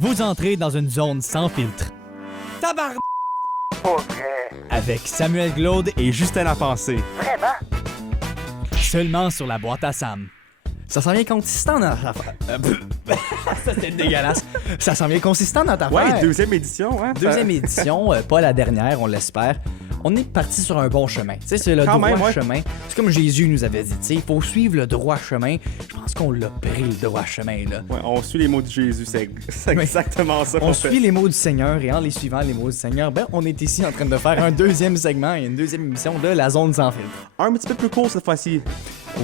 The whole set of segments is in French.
Vous entrez dans une zone sans filtre. Tabarn... Avec Samuel Glaude Et Justin Lapensée. seulement sur la boîte à Sam. Ça sent bien consistant dans notre affaire. Ça, c'était dégueulasse. Ça sent bien consistant dans ta affaire. Ouais, deuxième édition, hein. Deuxième édition, pas la dernière, on l'espère. On est parti sur un bon chemin. Tu sais, c'est le Quand droit même, ouais. chemin. C'est comme Jésus nous avait dit, tu sais, il faut suivre le droit chemin. Je pense qu'on l'a pris, le droit chemin, là. Ouais, on suit les mots de Jésus, c'est exactement ça On qu'on suit fait. les mots du Seigneur et en les suivant les mots du Seigneur, ben, on est ici en train de faire un deuxième segment et une deuxième émission de La Zone Sans Filtre. Un petit peu plus court cette fois-ci.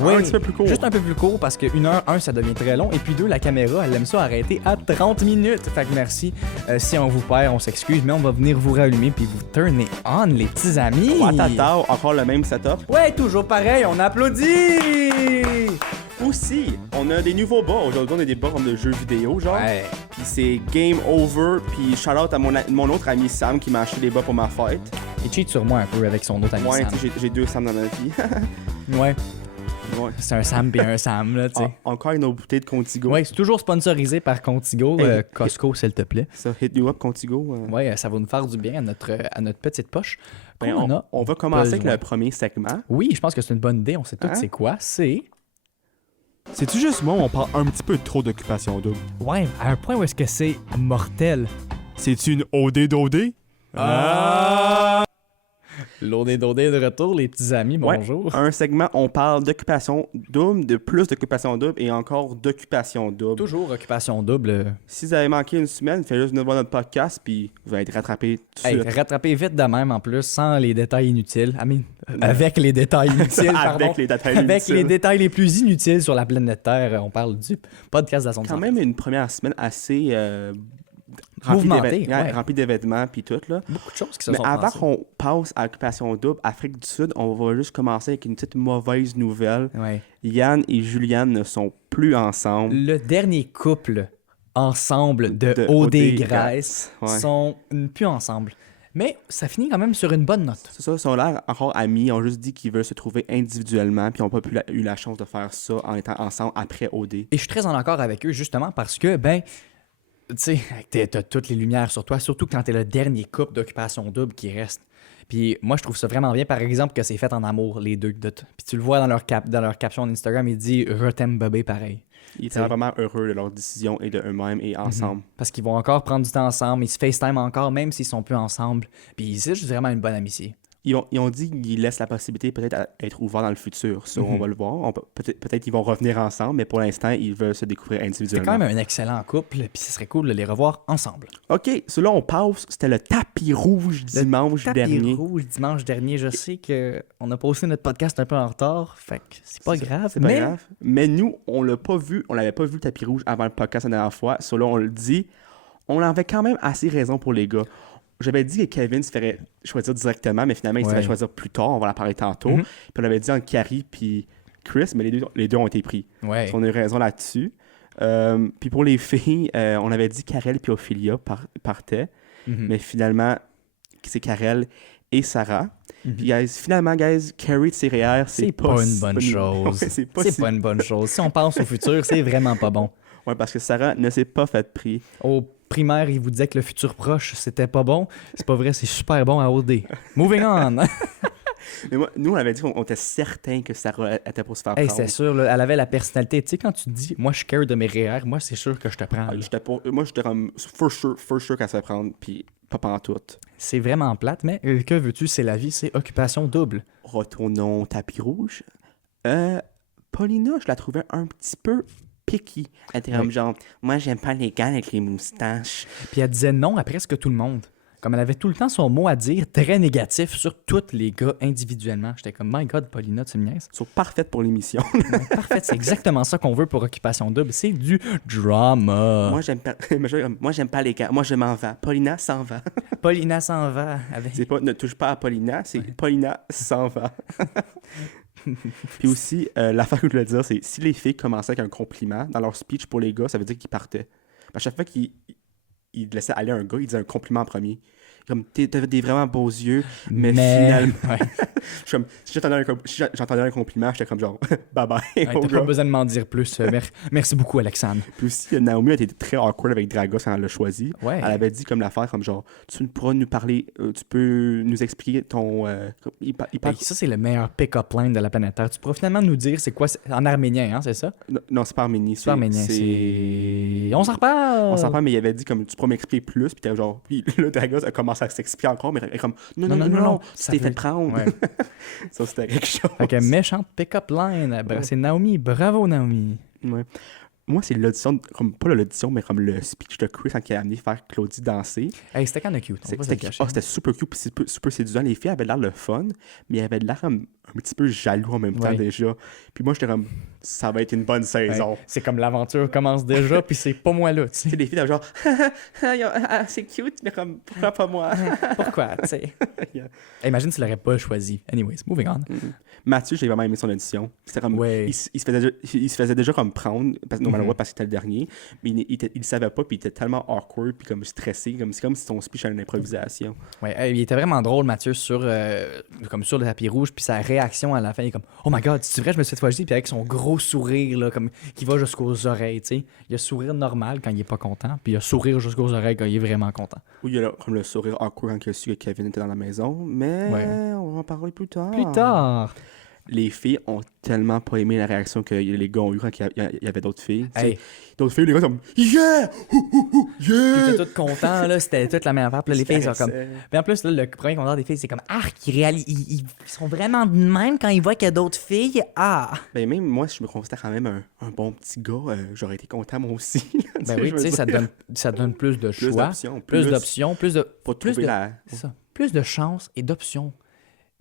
Oui, Un petit peu plus court. juste un peu plus court parce que 1 heure, ça devient très long. Et puis 2, la caméra, elle aime ça arrêter à 30 minutes. Fait que merci. Si on vous perd, on s'excuse, mais on va venir vous rallumer puis vous turner on, les petits amis. Watata, encore le même setup. Ouais, toujours pareil, on applaudit! Aussi, on a des nouveaux bas. Aujourd'hui, on a des bas comme de jeux vidéo, genre. Ouais. Puis c'est Game Over. Puis shout out à mon autre ami Sam qui m'a acheté des bas pour ma fête. Il cheat sur moi un peu avec son autre ami Ouais, Sam. tu sais, j'ai deux Sam dans ma vie. Ouais, Ouais. c'est un Sam et un Sam, là, tu sais. Encore une autre bouteille de Contigo. Ouais, c'est toujours sponsorisé par Contigo. Hey, Costco, s'il te plaît. Ça, hit you up, Contigo. Ouais, ça va nous faire du bien à notre petite poche. Ben, Qu'on a on va commencer avec besoin. le premier segment. Oui, je pense que c'est une bonne idée. On sait tous Hein? c'est quoi. C'est... C'est-tu juste moi où on parle un petit peu trop d'occupation double? Ouais, à un point où est-ce que c'est mortel. C'est-tu une OD d'OD? L'odé d'odé de retour, les petits amis, Ouais, bonjour. un segment, on parle d'occupation double, de plus d'occupation double et encore d'occupation double. Toujours occupation double. Si vous avez manqué une semaine, faites juste venir voir notre podcast puis vous allez être rattrapé tout de Hey, suite. rattraper vite de même en plus, sans les détails inutiles. Avec les détails inutiles, pardon. Avec les détails Avec inutiles. les détails les plus inutiles sur la planète Terre. On parle du podcast de la zone Quand sans même une première semaine assez Mouvementée, ouais. remplie d'événements puis tout là. beaucoup de choses qui se Mais sont avant passées. qu'on passe à l'occupation double, Afrique du Sud, on va juste commencer avec une petite mauvaise nouvelle. Ouais. Yann et Juliane ne sont plus ensemble. Le dernier couple ensemble de De OD OD Grèce ouais. sont plus ensemble. Mais ça finit quand même sur une bonne note. C'est ça, ils ont l'air encore amis, ils ont juste dit qu'ils veulent se trouver individuellement, puis ils n'ont pas eu la chance de faire ça en étant ensemble après OD. Et je suis très en accord avec eux justement parce que, ben, tu sais, t'as toutes les lumières sur toi, surtout quand t'es le dernier couple d'occupation double qui reste. Puis moi, je trouve ça vraiment bien, par exemple, que c'est fait en amour, les deux. Puis tu le vois dans leur caption Instagram, il dit « Je t'aime bébé » pareil. Ils étaient vraiment heureux de leur décision et de eux-mêmes et ensemble. Parce qu'ils vont encore prendre du temps ensemble, ils se FaceTime encore, même s'ils sont plus ensemble. Puis c'est juste vraiment une bonne amitié. Ils ont dit qu'ils laissent la possibilité peut-être à être ouverts dans le futur. Ça, on va le voir. Peut-être qu'ils vont revenir ensemble, mais pour l'instant, ils veulent se découvrir C'est individuellement. quand même un excellent couple, puis ce serait cool de les revoir ensemble. OK, celui-là, on passe. C'était le tapis rouge dimanche Tapis dernier. rouge dimanche dernier, je sais qu'on a posté notre podcast un peu en retard, fait que c'est pas grave. C'est pas mais grave. Mais nous, on l'a pas vu. On l'avait pas vu le tapis rouge avant le podcast la dernière fois. Celui-là, on le dit. On avait quand même assez raison pour les gars. J'avais dit que Kevin se ferait choisir directement, mais finalement, il se Ouais. ferait choisir plus tard. On va en parler tantôt. Mhm. Puis on avait dit entre Carrie puis Chris, mais les deux ont été pris. Ouais. On a eu raison là-dessus. Puis pour les filles, on avait dit Karel puis Ophélia partaient. Mhm. Mais finalement, c'est Karel et Sarah. Mhm. Puis finalement, Carrie de céréales, C'est pas une bonne chose. Ouais, c'est pas C'est si- pas une bonne chose. Si on pense au futur, c'est vraiment pas bon. Ouais, parce que Sarah ne s'est pas fait pris. Au primaire, il vous disait que le futur proche, c'était pas bon. C'est pas vrai, c'est super bon à OD. Moving on. Mais nous, on avait dit qu'on était certain que Sarah était pour se faire Hey, prendre. c'est sûr, là, elle avait la personnalité. Tu sais, quand tu te dis, moi, je suis care de mes REER, moi, c'est sûr que je te prends. Ah, là. moi, j'étais comme for sure qu'elle se fait prendre, puis pas pantoute. C'est vraiment plate, mais que veux-tu, c'est la vie, c'est occupation double. Retournons au tapis rouge. Paulina, je la trouvais un petit peu picky. Elle était comme Oui. genre, moi, j'aime pas les gars avec les moustaches. Puis elle disait non à presque tout le monde. Comme elle avait tout le temps son mot à dire, très négatif sur tous les gars individuellement. J'étais comme, my God, Paulina, tu me niaises. Ils sont parfaites pour l'émission. Parfait, c'est exactement ça qu'on veut pour Occupation Double. C'est du drama. Moi, j'aime pas les gars. Moi, je m'en vais. Paulina s'en va. Paulina s'en va avec... C'est pas ne touche pas à Paulina, c'est Paulina s'en va. Puis aussi, l'affaire que je voulais dire, c'est si les filles commençaient avec un compliment dans leur speech pour les gars, ça veut dire qu'ils partaient. À chaque fois qu'ils laissaient aller un gars, ils disaient un compliment en premier. comme t'avais des vraiment beaux yeux, mais finalement... Ouais. Je suis comme, si j'entendais un compliment, j'étais comme genre, bye-bye, Ouais, oh t'as girl. pas besoin de m'en dire plus. Merci beaucoup, Alexandre. Puis aussi, Naomi a été très awkward avec Dragos quand elle l'a choisi. Ouais. Elle avait dit comme l'affaire, comme genre, tu pourras nous parler, tu peux nous expliquer ton... il parle... Ça, c'est le meilleur pick-up line de la planète Terre. Tu pourras finalement nous dire c'est quoi en arménien, hein, c'est ça? Non, c'est pas arménien. C'est pas arménien, c'est... On s'en reparle! On s'en parle, mais il avait dit comme, tu pourras m'expliquer plus, puis t'es genre... Puis là, Dragos a commencé à s'expliquer encore, mais elle est comme, non, tu ça t'es veut- fait prendre. Ouais. Ça, c'était quelque chose. Fait que méchante pick-up line. C'est Naomi. Bravo, Naomi. Ouais. Moi, c'est l'audition, comme pas l'audition, mais comme le speech de Chris quand il a amené faire Claudie danser. Hey, c'était quand même cute. On va pas se le cacher. C'était super cute, puis super séduisant. Les filles avaient l'air le fun, mais ils avaient l'air un petit peu jaloux en même temps Ouais. déjà. Puis moi, j'étais comme, ça va être une bonne saison. Ouais. C'est comme l'aventure commence déjà, puis c'est pas moi là, tu Tu sais. sais, les filles étaient genre, c'est cute, mais comme, pourquoi pas moi? Pourquoi, tu sais? Yeah. Imagine s'il l'aurait pas choisi. Anyways, moving on. Mathieu, j'ai vraiment aimé son audition. C'était comme, Ouais. il se faisait déjà comme prendre, parce que c'était le dernier, mais il le savait pas, puis il était tellement awkward, puis comme stressé, c'est comme si son speech était une improvisation. Ouais, il était vraiment drôle, Mathieu, comme sur le tapis rouge, puis sa réaction à la fin, il est comme « Oh my God, c'est vrai, je me suis fait choisir », puis avec son gros sourire, là, comme qui va jusqu'aux oreilles, tu sais. Il a sourire normal quand il est pas content, puis il a sourire jusqu'aux oreilles quand il est vraiment content. Oui, il y a comme le sourire awkward quand il a su que Kevin était dans la maison, mais Ouais. on va en parler plus tard. Plus tard! Les filles ont tellement pas aimé la réaction que les gars ont eu quand il y avait d'autres filles. Tu sais, Hey, d'autres filles, les gars sont comme Yeah! ils Yeah! étaient tous contents, là, c'était toute la même affaire, puis là, les filles sont comme... Puis en plus, là, le premier commentaire des filles, c'est comme « Arc, ils sont vraiment de même quand ils voient qu'il y a d'autres filles. Ah! » Ben même moi, je me considère quand même un bon petit gars. J'aurais été content moi aussi. Ben oui, tu sais, ça donne plus de plus choix, d'options. plus d'options, plus de... Pour plus trouver de- la... C'est ça. Plus de chances et d'options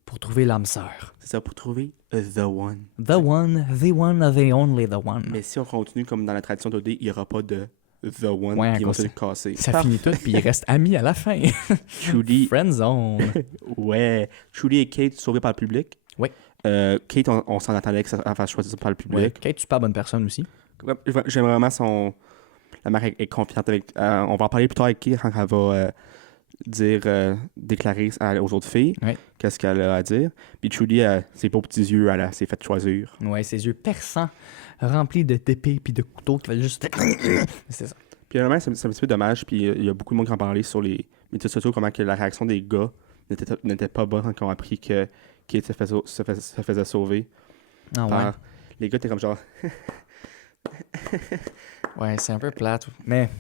pour trouver l'âme sœur. C'est ça, pour trouver the one. The one, the only, the one. Mais si on continue comme dans la tradition d'OD, il n'y aura pas de the one, Ouais, à puis ils vont cause se le casser. Ça finit tout, puis ils restent amis à la fin. Trudy, Friendzone. ouais. Trudy et Kate sauvés par le public. Ouais. Kate, on s'en attendait que ça fasse choisir par le public. Ouais. Kate, super bonne personne aussi. J'aime vraiment son... La mère est confiante avec... on va en parler plus tard avec Kate quand elle va déclarer aux autres filles Ouais. qu'est-ce qu'elle a à dire. Puis Trudy, ses beaux petits yeux, elle s'est fait choisir. Ouais, ses yeux perçants, remplis d'épées puis de couteaux qui veulent juste... C'est ça. Puis vraiment, c'est un petit peu dommage. Puis il y a beaucoup de monde qui en parlait sur les médias sociaux, comment que la réaction des gars n'était pas bonne quand ils ont appris que Kate se faisait sauver. Ah ouais. par... Les gars étaient comme genre... Ouais, c'est un peu plate. Mais, tu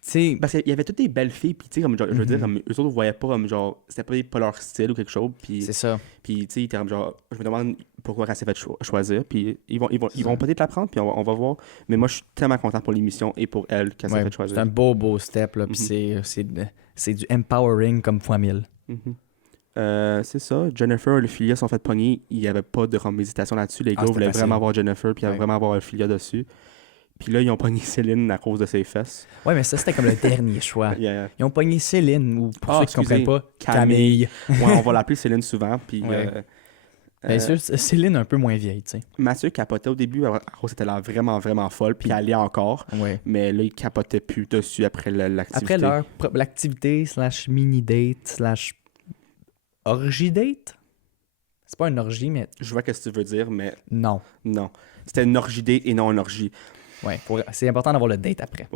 sais... Parce qu'il y avait toutes des belles filles, puis tu sais, comme genre, je veux dire, Mhm. comme, eux autres voyaient pas comme genre, c'était pas leur style ou quelque chose, puis C'est ça. tu sais, ils étaient comme genre, je me demande pourquoi elle s'est fait choisir, puis ils vont peut-être la prendre, puis on va voir. Mais moi, je suis tellement content pour l'émission et pour elle qu'elle s'est Ouais, fait c'est choisir. un beau step, là, puis c'est du empowering comme fois 1000. Mhm. C'est ça. Jennifer et Ophelia sont fait pogner. Il n'y avait pas de hésitation là-dessus. Les gars c'était voulaient facile. vraiment avoir Jennifer, puis ils Ouais. voulaient vraiment avoir Ophelia dessus. Puis là, ils ont pogné Céline à cause de ses fesses. Ouais, mais ça, c'était comme le dernier choix. Yeah. Ils ont pogné Céline, ou pour Ah, ceux qui comprennent excusez, pas, Camille. Camille. Ouais, on va l'appeler Céline souvent. Puis Ouais. Bien sûr, Céline un peu moins vieille, tu sais. Mathieu capotait au début. À cause, c'était l'air vraiment, vraiment folle. Puis elle allait encore. Ouais. Mais là, il capotait plus dessus après l'activité. Après l'activité / mini-date / orgie-date. C'est pas une orgie, mais Je vois ce que tu veux dire, mais non. non. C'était une orgidée et non une orgie. Ouais, c'est important d'avoir le date après.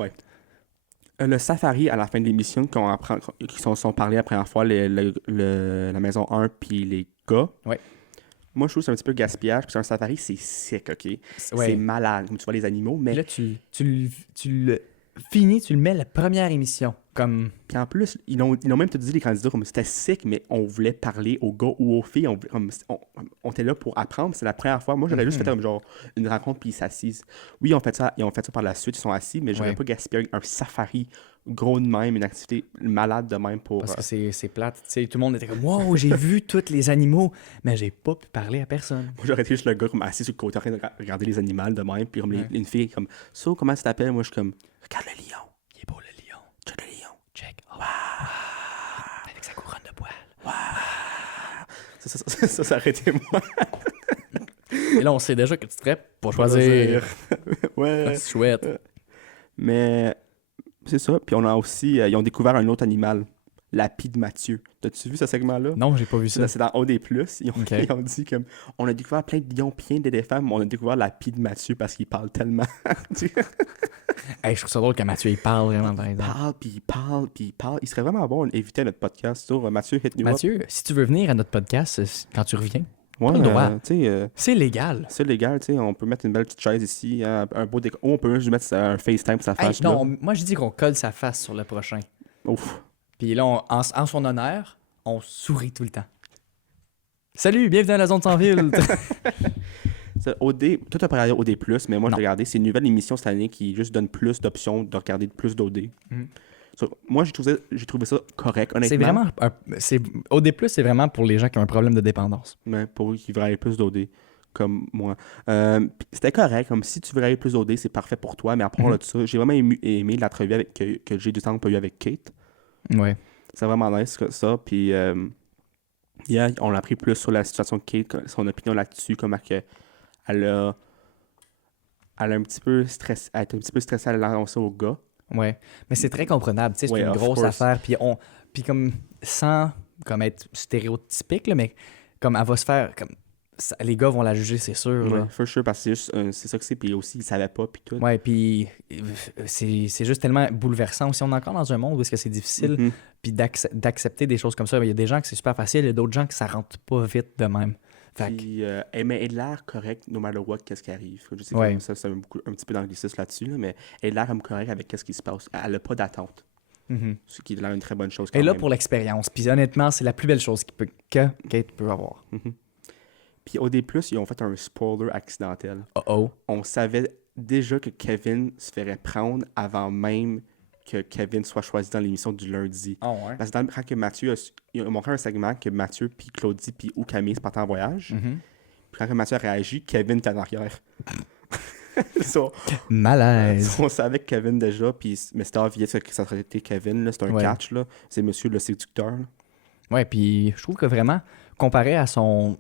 Le safari à la fin de l'émission, qui sont parlé la première fois, la maison 1 puis les gars. Ouais. Moi, je trouve que c'est un petit peu gaspillage. Puis un safari, c'est sick, OK? Ouais. C'est malade, comme tu vois les animaux. Puis Mais là, tu le finis, tu le mets la première émission. Comme. puis en plus, ils ont même tout dit, les candidats, comme c'était sick, mais on voulait parler aux gars ou aux filles. On était là pour apprendre. C'est la première fois. Moi, j'aurais juste fait comme genre une rencontre puis ils s'assisent. Oui, ils ont fait ça par la suite. Ils sont assis, mais j'aurais Ouais. pas gaspillé un safari gros de même, une activité malade de même pour... Parce que c'est plate. Tu sais, tout le monde était comme wow, j'ai vu tous les animaux, mais j'ai pas pu parler à personne. Moi, j'aurais été juste le gars comme assis sur le côté en train de regarder les animaux de même. Puis comme Ouais. une fille comme So, comment tu t'appelles? Moi, je suis comme regarde le lion. Il est beau le lion. Check le lion. Check. Oh. Avec sa couronne de poils. Ça aurait été moi. Et là, on sait déjà que tu te ferais pour choisir. Ouais. C'est chouette. Mais c'est ça. Puis on a aussi... ils ont découvert un autre animal la pie de Mathieu. T'as-tu vu ce segment-là? Non, j'ai pas vu ça. C'est dans OD+. Ils ont, Ok. ils ont dit comme on a découvert plein de lions, plein d'éléphants, mais on a découvert la pie de Mathieu parce qu'il parle tellement. Hey, je trouve ça drôle que Mathieu, il parle vraiment, par Il exemple. parle, puis il parle, puis il parle. Il serait vraiment bon d'inviter à notre podcast sur Mathieu Hit New Up. Mathieu, si tu veux venir à notre podcast, quand tu reviens, Ouais, t'as le droit. tu sais, c'est légal. c'est légal, tu sais, on peut mettre une belle petite chaise ici, un beau décor. Ou on peut juste mettre un FaceTime pour sa Hey, face. non, moi, je dis qu'on colle sa face sur le prochain. Ouf. Puis là, en son honneur, on sourit tout le temps. Salut, bienvenue à la zone sans fil. Ça, OD, toi, t'as pas regardé OD+, mais moi, Non. j'ai regardé. C'est une nouvelle émission cette année qui juste donne plus d'options de regarder plus d'OD. Mhm. Moi, j'ai trouvé ça correct, honnêtement. C'est vraiment. OD+, c'est vraiment pour les gens qui ont un problème de dépendance. Mais pour eux qui veulent aller plus d'OD, comme moi. C'était correct. Comme si tu veux aller plus d'OD, c'est parfait pour toi. Mais à part Mhm. de ça, j'ai vraiment aimé l'entrevue que j'ai du temps pas eu avec Kate. Ouais. C'est vraiment nice ça. Puis, hier, on a appris plus sur la situation de Kate, son opinion là-dessus, comment que elle a un petit peu stressé, elle était un petit peu stressée à l'annoncer au gars. Ouais. Mais c'est très comprenable. Tu sais, c'est Ouais, une of grosse course. affaire. Puis comme, sans comme être stéréotypique, là, mais comme elle va se faire. Comme, les gars vont la juger, c'est sûr. Ouais, Là. for sure, parce que c'est juste, c'est ça que c'est. Puis aussi, il savait pas, puis tout. Ouais, puis c'est juste tellement bouleversant aussi. On est encore dans un monde où est-ce que c'est difficile, Mhm. puis d'accepter des choses comme ça. Il y a des gens que c'est super facile, il y a d'autres gens que ça rentre pas vite de même. Fait que, Puis, mais elle a l'air correcte, no matter what, qu'est-ce qui arrive. Je sais Ouais. que ça, c'est un petit peu d'anglicisme là-dessus, là, mais elle a l'air comme correcte avec qu'est-ce qui se passe. Elle n'a pas d'attente, mhm. ce qui est l'air une très bonne chose. Elle est Quand là même. pour l'expérience. Puis honnêtement, c'est la plus belle chose que Kate peut avoir. Mhm. Puis au D+, ils ont fait un spoiler accidentel. Oh. On savait déjà que Kevin se ferait prendre avant même que Kevin soit choisi dans l'émission du lundi. Oh, ouais. Parce que quand que Mathieu il a montré un segment que Mathieu, puis Claudie, puis ou Camille se partaient en voyage. Mhm. Puis quand que Mathieu a réagi, Kevin était en arrière. So, Malaise. on savait que Kevin déjà, puis, mais c'était obvious que ça aurait été Kevin. Là, c'est un Ouais. catch. Là. C'est monsieur le séducteur. Là. Ouais, puis je trouve que vraiment, comparé à son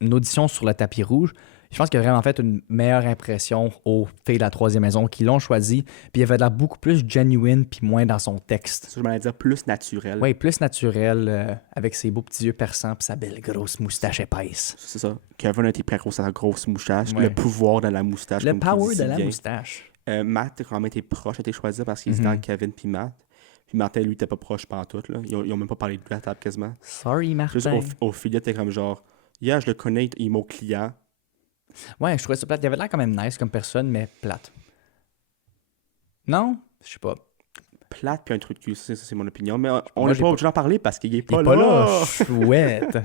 audition sur le tapis rouge, je pense qu'il a vraiment fait une meilleure impression aux filles de la troisième maison qui l'ont choisi. Puis il avait l'air beaucoup plus genuine puis moins dans son texte. Ça, je m'allais dire plus naturel. Ouais, plus naturel, avec ses beaux petits yeux perçants puis sa belle grosse moustache épaisse. C'est ça. Kevin a été pris à cause de sa grosse moustache. Ouais. Le pouvoir de la moustache. Le comme tu power dis de si la bien. moustache. Matt a quand même été proche, a été choisi parce qu'il était Mhm. dans Kevin puis Matt. Puis Martin, lui, était pas proche pantoute. Là. Ils ont même pas parlé de lui à la table quasiment. Sorry, Juste Martin. au filet, t'es comme genre, yeah, je le connais, il est mon client. Ouais, je trouvais ça plate. Il avait l'air quand même nice comme personne, mais plate. Non? Je sais pas. Plate puis un truc de cul, ça, c'est mon opinion. Mais on Moi, n'est j'ai pas pas- obligé d'en parler parce qu'il est Il pas est là. pas là. Chouette.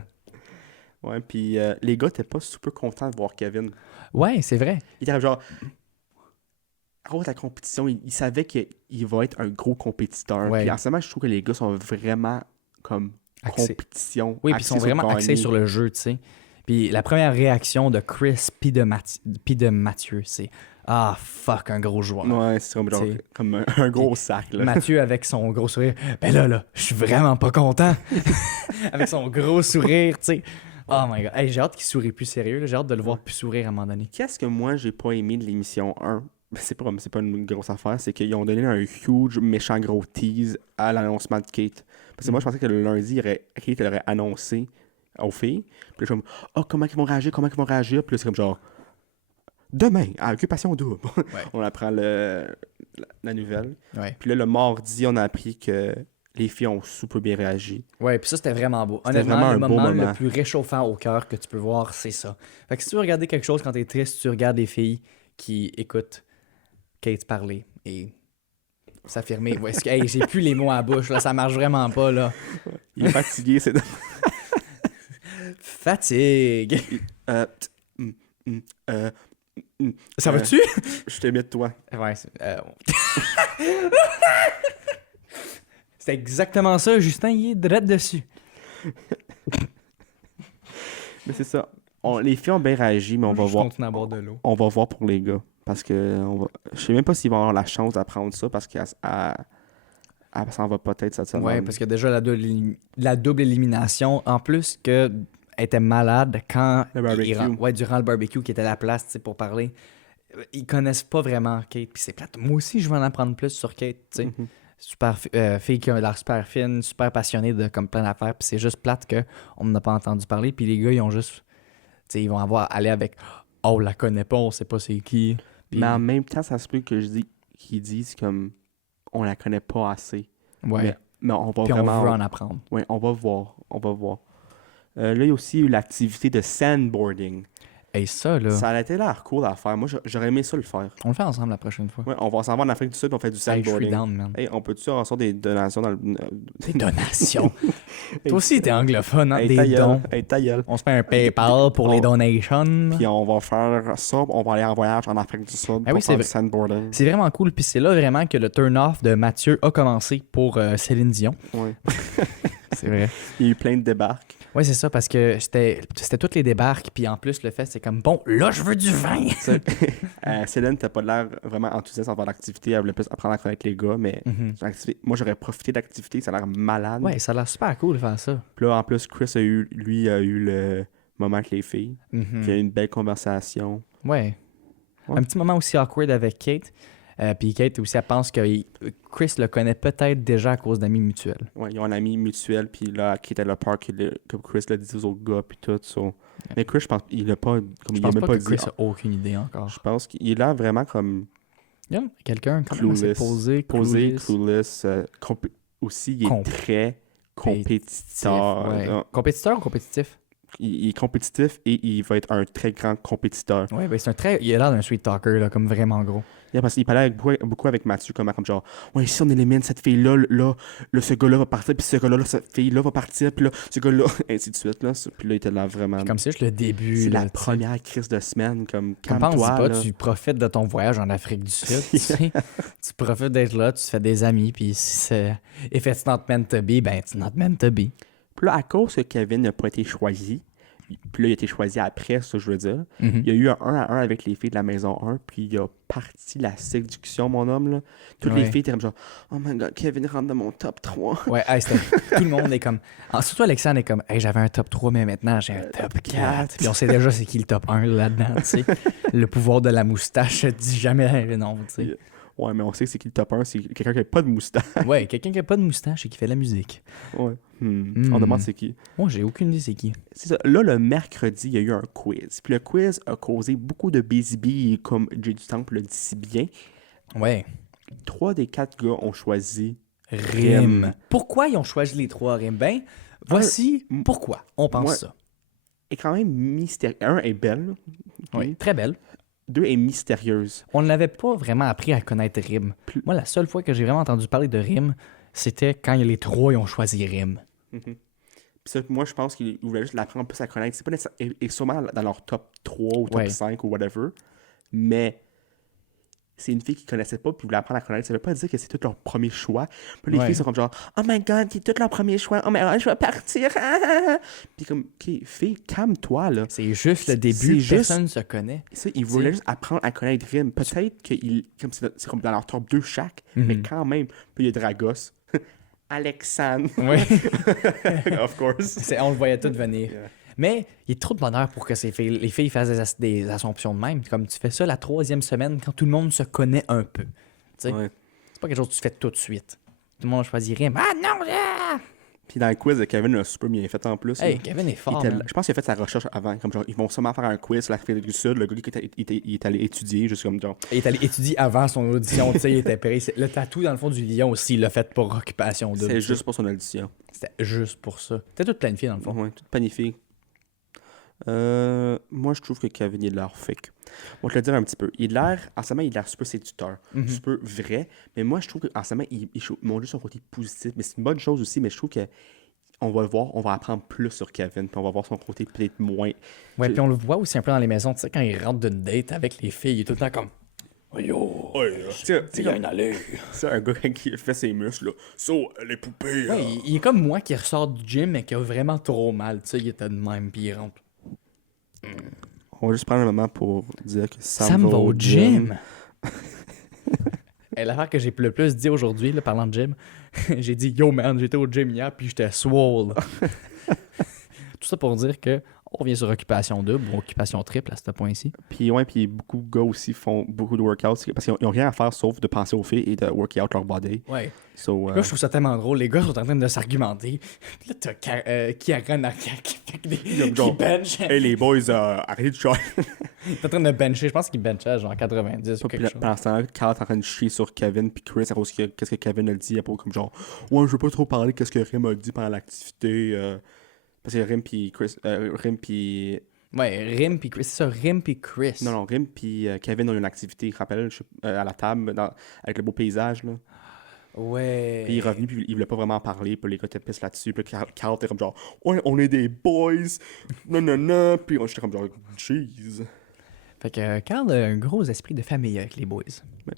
Ouais, puis les gars étaient pas super contents de voir Kevin. Ouais, c'est vrai. Il était genre, à cause de la compétition, il savait qu'il va être un gros compétiteur. Ouais. Puis en ce moment, je trouve que les gars sont vraiment comme Axé. compétition. Oui, puis ils sont vraiment axés sur le jeu, tu sais. Puis la première réaction de Chris puis de Mathieu, c'est « Ah, fuck, un gros joueur. Ouais, c'est comme, genre, C'est- comme un gros sac. Là. Mathieu avec son gros sourire. Ben là, je suis vraiment pas content. Avec son gros sourire, tu sais. Oh my god. Hey, j'ai hâte qu'il sourie plus sérieux. là. J'ai hâte de le voir plus sourire à un moment donné. Qu'est-ce que moi, j'ai pas aimé de l'émission 1? Ben, c'est pas une grosse affaire, c'est qu'ils ont donné un huge, méchant gros tease à l'annoncement de Kate. Parce que moi, je pensais que le lundi, Kate l'aurait annoncé aux filles. Puis là, je suis comme, oh, comment ils vont réagir? Puis là, c'est comme genre, demain, à Occupation Double, on apprend la nouvelle. Ouais. Puis là, le mardi, on a appris que les filles ont super bien réagi. Ouais, puis ça, c'était vraiment beau. C'était Honnêtement, vraiment le un beau moment moment. le plus réchauffant au cœur que tu peux voir, c'est ça. Fait que si tu veux regarder quelque chose quand t'es triste, tu regardes les filles qui écoutent Kate parler et s'affirmer. Ouais, hey, j'ai plus les mots à la bouche, là, ça marche vraiment pas, là. Il est fatigué, c'est... Fatigue. Ça Euh, va-tu? Je t'aimais de toi. Ouais, c'est exactement ça, Justin, il est direct dessus. Mais c'est ça. Les filles ont bien réagi, mais on va Je voir. continue à boire de l'eau. On va voir pour les gars. Parce que je sais même pas s'ils vont avoir la chance d'apprendre ça parce qu'elle s'en va peut-être cette semaine. Ouais, parce que déjà la double élimination, en plus que elle était malade quand Le barbecue. durant le barbecue qui était la place, tu sais, pour parler. Ils connaissent pas vraiment Kate, puis c'est plate. Moi aussi, je veux en apprendre plus sur Kate, tu sais. Mhm. filles qui ont l'air super fines, super passionnées de comme plein d'affaires, puis c'est juste plate qu'on n'a pas entendu parler, puis les gars, ils ont juste, ils vont aller avec « Oh, on la connaît pas, on sait pas c'est qui. » Puis, Mais en même temps, ça se peut qu'ils disent comme on la connaît pas assez. ouais, Mais on va puis vraiment. on veut en apprendre. Oui, on va voir. Là, il y a aussi eu l'activité de sandboarding. Et ça, là, Ça a été l'air cool à faire. Moi, j'aurais aimé ça le faire. on le fait ensemble la prochaine fois. Ouais, on va s'en va en Afrique du Sud, on fait du Hey, je suis sandboarding. down, man. Hey, on peut-tu recevoir des donations dans le. Des donations. Toi aussi, t'es anglophone, hein? Hey, Des ta gueule. dons. Hey, ta gueule. On se fait un PayPal pour les donations. Puis on va faire ça, on va aller en voyage en Afrique du Sud Ah pour oui, c'est faire du vrai. sandboarding. C'est vraiment cool. Puis c'est là vraiment que le turn-off de Mathieu a commencé pour Céline Dion. Ouais. C'est vrai. Il y a eu plein de débarques. Ouais, c'est ça, parce que c'était toutes les débarques. Puis en plus, le fait, c'est comme, bon, là, je veux du vin. Céline, t'as pas l'air vraiment enthousiaste envers l'activité. Elle voulait plus apprendre à connaître les gars, mais moi, j'aurais profité de l'activité. Ça a l'air malade. Ouais, ça a l'air super cool de faire ça. Puis là, en plus, Chris a eu le moment avec les filles. Mhm. Puis il y a eu une belle conversation. Ouais. Ouais. Un petit moment aussi awkward avec Kate. Puis Kate aussi, elle pense que Chris le connaît peut-être déjà à cause d'amis mutuels. Ouais, ils ont un ami mutuel, puis là, Kate, elle a peur que Chris l'a dit aux autres gars, puis tout. So. Mais Chris, je pense qu'il a pas. Comme Je il a pense même pas pas que dit. Chris a aucune idée encore. Je pense qu'il est là vraiment comme Yeah, quelqu'un quand même assez Clueless. posé, clueless. Aussi, il est Com- très compétiteur. Ouais. Ah, Compétiteur ou compétitif? il est compétitif et il va être un très grand compétiteur. Ouais, ben il a l'air d'un sweet talker, là, comme vraiment gros. Yeah, parce qu'il parlait beaucoup avec Mathieu, comme genre, ouais, si on élimine cette fille-là, là, ce gars-là va partir, puis ce gars-là, cette fille-là va partir, puis là, ce gars-là, ainsi de suite, là. Puis là, il était là vraiment. Comme c'est juste le début. C'est là, la tu sais. première crise de semaine, comme, Comme pense calme-toi, pas, là. tu profites de ton voyage en Afrique du Sud, tu sais. Tu profites d'être là, tu te fais des amis, puis si c'est if it's not meant to be, ben it's not meant to be. Puis là, à cause que Kevin n'a pas été choisi, puis là, il a été choisi après, ça, je veux dire. Mhm. Il y a eu un 1-1 avec les filles de la maison 1, puis il a parti la séduction, mon homme, là. Toutes les Ouais. filles étaient comme genre, oh my god, Kevin rentre dans mon top 3. Ouais, hey, tout le monde est comme. Surtout Alexandre est comme, hey, j'avais un top 3, mais maintenant j'ai un top 4. Puis on sait déjà c'est qui le top 1 là-dedans, tu sais. Le pouvoir de la moustache dit jamais non, tu sais. Ouais, mais on sait que c'est qui le top 1, c'est quelqu'un qui n'a pas de moustache. Ouais, quelqu'un qui a pas de moustache et qui fait de la musique. Ouais. On demande c'est qui. Moi, j'ai aucune idée c'est qui. C'est ça. Là, le mercredi, il y a eu un quiz. Puis le quiz a causé beaucoup de busy-bee, comme Jay du Temple le dit si bien. Ouais. 3 des 4 gars ont choisi Rime. Pourquoi ils ont choisi les 3 rimes? Ben, voici pourquoi on pense Ouais. ça. Et quand même mystérieux. Un est belle. Oui, très belle. 2 est mystérieuse. On n'avait pas vraiment appris à connaître Rime. Moi, la seule fois que j'ai vraiment entendu parler de Rime, c'était quand les 3 ils ont choisi Rime. Puis ça, moi, je pense qu'ils voulaient juste l'apprendre plus à connaître. C'est pas nécessairement, et sûrement dans leur top 3 ou top Ouais. 5 ou whatever. Mais c'est une fille qu'ils connaissaient pas puis voulaient apprendre à connaître. Ça veut pas dire que c'est tout leur premier choix. Puis les Ouais. filles sont comme genre, oh my god, c'est tout leur premier choix. Oh my god, je vais partir. Puis comme, ok, fille, calme-toi, là. C'est juste le C'est début, juste- personne ne se connaît. Et ça, ils voulaient juste apprendre à connaître Rim. Peut-être que comme c'est comme dans leur top 2 chaque, Mhm. mais quand même. Puis il y a Dragos. Alexandre. Oui. Of course. On le voyait tout venir. Yeah. Mais il y a trop de bonheur pour que les filles fassent des assumptions de même. Comme tu fais ça la 3e semaine quand tout le monde se connaît un peu. Tu sais, Ouais. c'est pas quelque chose que tu fais tout de suite. Tout le monde choisit Rime. Ah non, ah! Puis dans le quiz, Kevin l'a super bien fait en plus. Hey, là. Kevin est Il fort. était- man. je pense qu'il a fait sa recherche avant. Comme genre, ils vont sûrement faire un quiz sur l'Afrique du Sud. Le gars il est allé étudier, juste comme genre. Il est allé étudier avant son audition, tu sais, il était prêt. Le tatou dans le fond du lion aussi, il l'a fait pour Occupation Double. C'est juste pour son audition. C'était juste pour ça. C'était tout planifié dans le fond. Ouais, tout planifié. Moi, je trouve que Kevin, il a l'air fake. On va te le dire un petit peu. Il a l'air, en ce moment, il a l'air super séducteur, super vrai. Mais moi, je trouve qu'en ce moment, il montre son côté positif. Mais c'est une bonne chose aussi, mais je trouve que on va le voir, on va apprendre plus sur Kevin, puis on va voir son côté peut-être moins. Ouais, puis on le voit aussi un peu dans les maisons. Tu sais, quand il rentre d'une date avec les filles, il est tout le temps comme. Oh yo! Il y a une allure. C'est un gars qui fait ses muscles, là. Les poupées. Ouais, il est comme moi qui ressort du gym, mais qui a vraiment trop mal. Tu sais, il était de même, puis il rentre. On va juste prendre un moment pour dire que Sam va au gym. Et l'affaire que j'ai le plus dit aujourd'hui, là, parlant de gym, j'ai dit yo man, j'étais au gym hier puis j'étais swole. Tout ça pour dire que On revient sur occupation double ou occupation triple à ce point-ci. Puis beaucoup de gars aussi font beaucoup de workouts parce qu'ils n'ont rien à faire sauf de penser aux filles et de work out leur body. Ouais. So, Là, je trouve ça tellement drôle. Les gars sont en train de s'argumenter. Puis là, t'as Kiara Narka qui fait qui genre, bench. hey les boys, arrêtez de chier. T'es en train de bencher. Je pense qu'il benchait genre 90 ou Puis quelque chose. pendant ce temps-là, Carl est en train de chier sur Kevin puis Chris à cause que qu'est-ce que Kevin a dit à propos comme genre ouais je veux pas trop parler qu'est-ce que Rim a dit pendant l'activité parce que Rim puis Chris Ouais, Rim puis Chris. C'est ça, Rim puis Chris. non Rim puis Kevin ont eu une activité, je rappelle, à la table avec le beau paysage là. Ouais. Puis il est revenu puis il voulait pas vraiment parler puis les gars étaient pissés là-dessus puis Carl était comme genre ouais on est des boys non puis j'étais comme genre jeez. Fait que Carl a un gros esprit de famille avec les boys.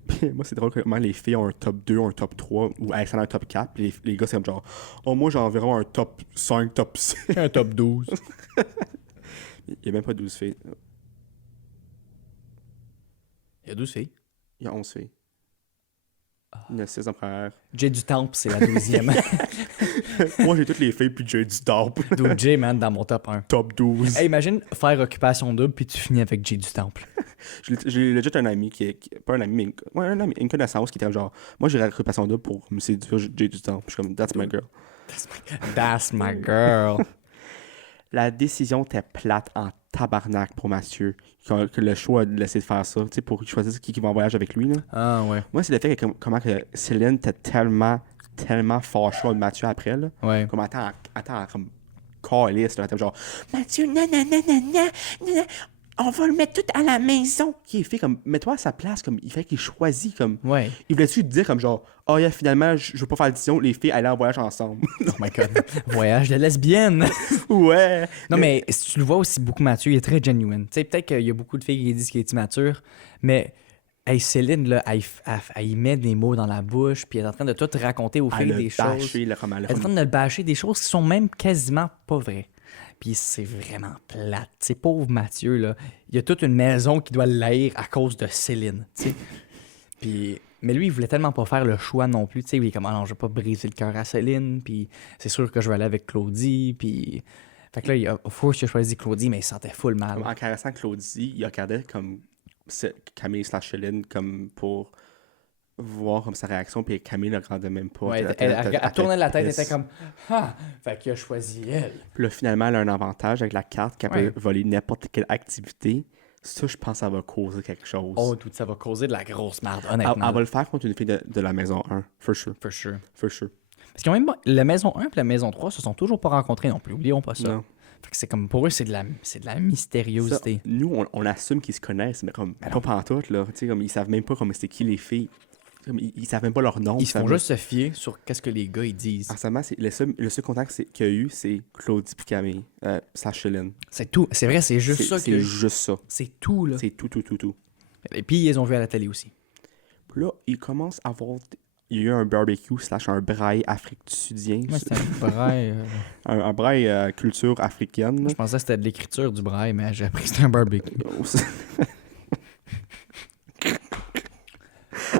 Puis moi, c'est drôle comment les filles ont un top 2, un top 3, ou Alexandre un top 4, puis les gars, c'est comme genre, oh, moi, j'ai environ un top 5, top 6. Un top 12. Il n'y a même pas 12 filles. Il y a 12 filles. Il y a 11 filles. Il y en a 6 en première. Jay du Temple, c'est la 12e. Moi, j'ai toutes les filles, puis j'ai du top. D'où Jay, man, dans mon top 1. Top 12. Hey, imagine faire occupation double puis tu finis avec Jay du Temple. J'ai legit un ami pas un ami, mais une connaissance qui était genre, moi, j'irais à l'occupation double pour me séduire, j'ai du temps. Puis je suis comme, that's my girl. That's my girl. La décision était plate en tabarnak pour Mathieu. Que le choix de laisser de faire ça, tu sais, pour choisir qui va en voyage avec lui, là. Ah, ouais. Moi, c'est le fait que comment que Céline était tellement fâchée de Mathieu après, là. Ouais. Comme attends, comme caliste, là. Genre, Mathieu, non, on va le mettre tout à la maison. Qui fait comme, mets-toi à sa place, comme, il fait qu'il choisit, comme. Ouais. Il voulait-tu te dire, comme, genre, oh, yeah, finalement, je veux pas faire la décision, les filles allaient en voyage ensemble. Oh my god. Voyage de lesbienne. Ouais. Non, mais si tu le vois aussi beaucoup, Mathieu, il est très genuine. Tu sais, peut-être qu'il y a beaucoup de filles qui disent qu'il est immature, mais hey, Céline, là, elle met des mots dans la bouche, puis elle est en train de tout raconter aux filles des choses. Là, comme Elle est en train de le bâcher des choses qui sont même quasiment pas vraies. Puis c'est vraiment plate. C'est pauvre Mathieu, là. Il y a toute une maison qui doit l'haïr à cause de Céline, tu sais. Puis... Mais lui, il voulait tellement pas faire le choix non plus. Tu sais, il est comme, ah non, je vais pas briser le cœur à Céline, puis c'est sûr que je vais aller avec Claudie, puis... Fait que là, il a choisi Claudie, mais il se sentait full mal. En caressant Claudie, il regardait comme Camille / Céline comme pour voir comme sa réaction, puis Camille ne regardait même pas. Ouais, elle tournait la tête, elle était comme ah! Fait qu'il a choisi elle. Puis là, finalement, elle a un avantage avec la carte qu'elle peut voler n'importe quelle activité. Ça, je pense que ça va causer quelque chose. Oh, tout ça va causer de la grosse merde, honnêtement. Elle va le faire contre une fille de la maison 1, for sure. For sure. For sure. Parce qu'ils ont même la maison 1 et la maison 3 se sont toujours pas rencontrés non plus, oublions pas ça. Non. Fait que c'est comme, pour eux, c'est de la mystériosité. Ça, nous, on assume qu'ils se connaissent, mais comme pas pantoute, là. Tu sais, comme ils savent même pas comme c'était qui les filles. Comme, ils savent même pas leur nom. Ils se font juste se fier sur qu'est-ce que les gars ils disent. En ce moment, le seul contact qu'il y a eu, c'est Claudie puis Camille, / Céline. C'est tout. C'est vrai, c'est juste ça. C'est juste ça. C'est tout, là. C'est tout. Et puis, ils ont vu à la télé aussi. Puis là, ils commencent à avoir... Il y a eu un barbecue / un braai afrique-sudien. Ouais, c'était un braille. Un braai culture africaine. Je pensais que c'était de l'écriture du braille, mais j'ai appris que c'était un barbecue.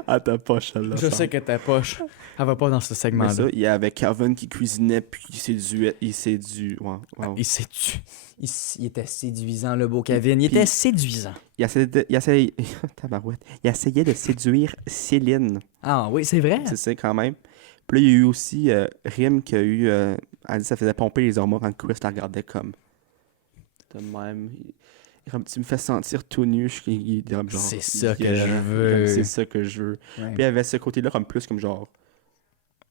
À ta poche, celle-là. Je sais que ta poche, elle va pas dans ce Mais segment-là. ça, il y avait Calvin qui cuisinait, puis il séduit. Wow. Il était séduisant, le beau Kevin. Il était séduisant. Il essayait... Tabarouette. Il essayait de séduire Céline. Ah oui, c'est vrai. Tu sais, quand même. Puis là, il y a eu aussi Rim qui a eu... elle dit que ça faisait pomper les hormones quand Chris la regardait comme... De même... Comme tu me fais sentir tout nu, c'est ça que je veux. C'est ça que je veux. Ouais. Puis il y avait ce côté-là comme plus comme genre